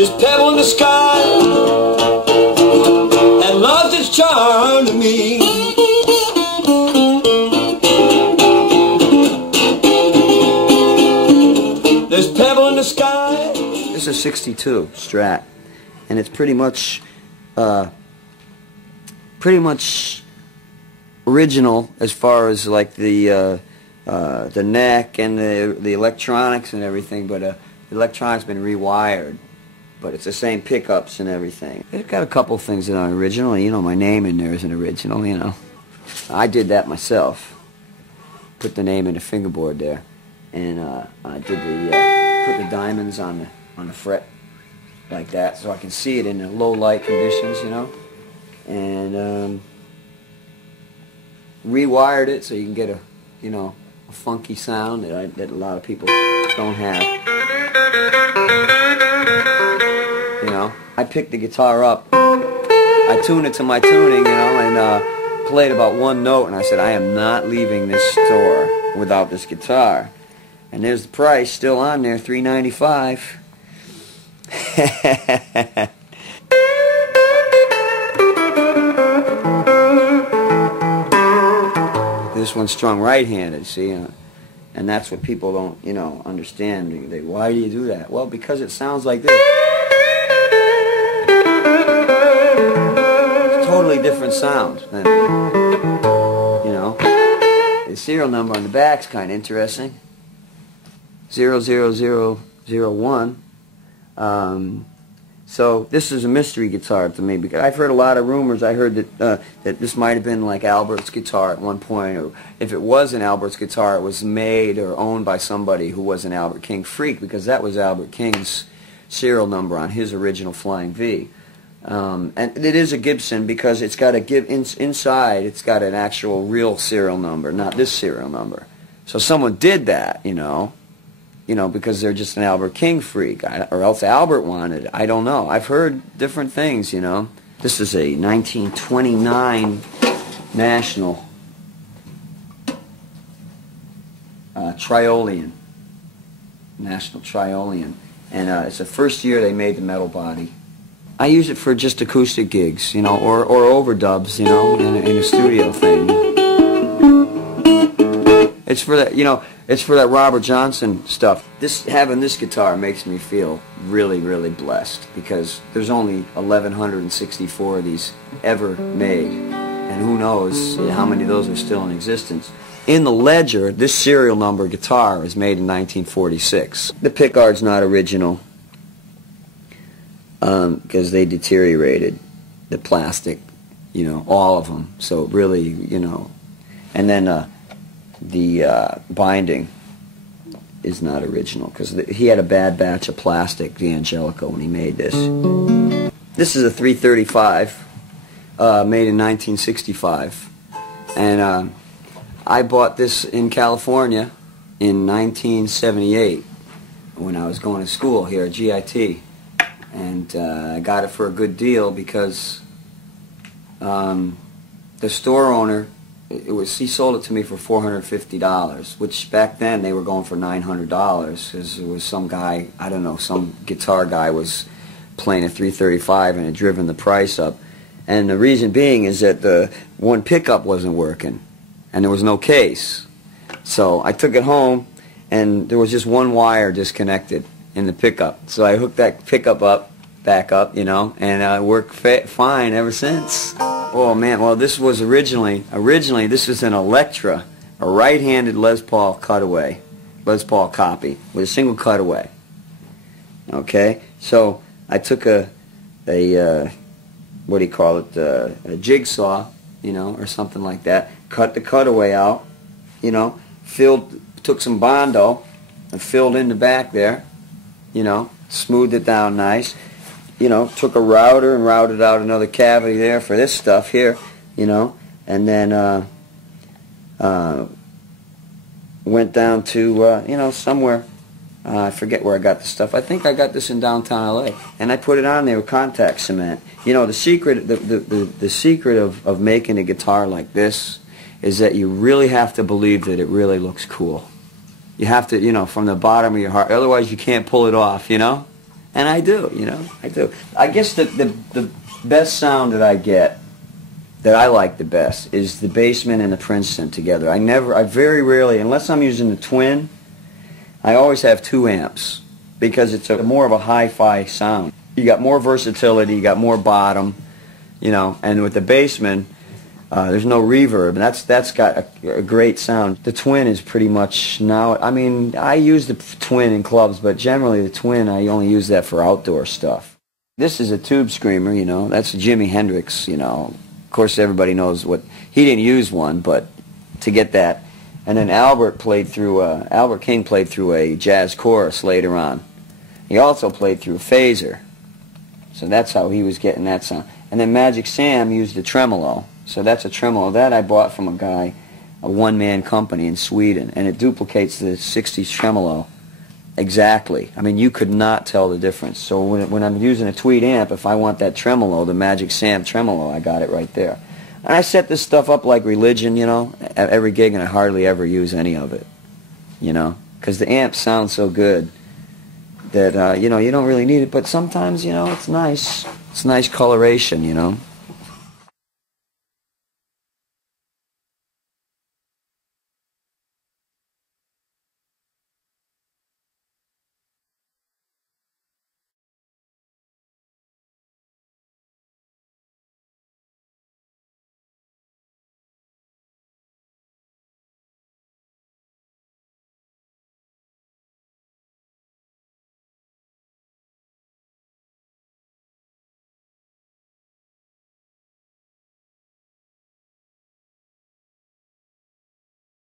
This pebble in the sky and lost its charm to me. This pebble in the sky. This is a 62 Strat, and it's pretty much original as far as like the neck and the electronics and everything, but the electronics been rewired, but it's the same pickups and everything. It's got a couple things that aren't original, and you know my name in there isn't original, you know. I did that myself. Put the name in the fingerboard there, and I did put the diamonds on the fret like that, so I can see it in the low light conditions, you know, and rewired it so you can get a funky sound that a lot of people don't have. You know, I picked the guitar up, I tuned it to my tuning, you know, and played about one note, and I said, I am not leaving this store without this guitar. And there's the price still on there, $395. This one's strung right-handed, see, and that's what people don't, you know, understand. Why do you do that? Well, because it sounds like this. It's a totally different sound than, you know. The serial number on the back's kind of interesting. 00001. So this is a mystery guitar to me, because I've heard a lot of rumors. I heard that this might have been like Albert's guitar at one point, or if it was an Albert's guitar, it was made or owned by somebody who was an Albert King freak, because that was Albert King's serial number on his original Flying V. And it is a Gibson because it's got inside. It's got an actual real serial number, not this serial number. So someone did that, you know, because they're just an Albert King freak, or else Albert wanted it. I don't know. I've heard different things, you know. This is a 1929 National Triolean. National Triolean. And it's the first year they made the metal body. I use it for just acoustic gigs, you know, or overdubs, you know, in a studio thing. It's for that, you know, it's for that Robert Johnson stuff. Having this guitar makes me feel really, really blessed, because there's only 1,164 of these ever made, and who knows how many of those are still in existence. In the ledger, this serial number guitar was made in 1946. The pickguard's not original, because they deteriorated, the plastic, you know, all of them. So really, you know, and then the binding is not original, because he had a bad batch of plastic, D'Angelico, when he made this. This is a 335, made in 1965, and I bought this in California in 1978 when I was going to school here at GIT, and I got it for a good deal because the store owner, he sold it to me for $450, which back then they were going for $900, because it was some guy, I don't know, some guitar guy was playing a 335 and had driven the price up. And the reason being is that the one pickup wasn't working, and there was no case. So I took it home, and there was just one wire disconnected in the pickup. So I hooked that pickup back up, you know, and it worked fine ever since. Oh man, well this was originally this was an Electra, a right-handed Les Paul cutaway, Les Paul copy with a single cutaway. Okay, so I took a what do you call it, a jigsaw, you know, or something like that, cut the cutaway out, you know, took some Bondo and filled in the back there, you know, smoothed it down nice. You know, took a router and routed out another cavity there for this stuff here, you know, and then went down to, you know, somewhere, I forget where I got the stuff. I think I got this in downtown LA, and I put it on there with contact cement. You know, the secret, the secret of making a guitar like this is that you really have to believe that it really looks cool. You have to, you know, from the bottom of your heart, otherwise you can't pull it off, you know. And I do, you know, I do. I guess the best sound that I get, that I like the best, is the Bassman and the Princeton together. I very rarely, unless I'm using the twin, I always have 2 amps, because it's more of a hi-fi sound. You got more versatility, you got more bottom, you know, and with the Bassman, there's no reverb, and that's got a great sound. The twin is pretty much now, I mean, I use the twin in clubs, but generally the twin, I only use that for outdoor stuff. This is a tube screamer, you know, that's Jimi Hendrix, you know. Of course, everybody knows what, he didn't use one, but to get that. And then Albert King played through a jazz chorus later on. He also played through a phaser, so that's how he was getting that sound. And then Magic Sam used a tremolo. So that's a tremolo. That I bought from a guy, a one-man company in Sweden, and it duplicates the 60s tremolo exactly. I mean, you could not tell the difference. So when I'm using a tweed amp, if I want that tremolo, the Magic Sam tremolo, I got it right there. And I set this stuff up like religion, you know, at every gig, and I hardly ever use any of it, you know, because the amp sounds so good that, you know, you don't really need it. But sometimes, you know, it's nice. It's nice coloration, you know.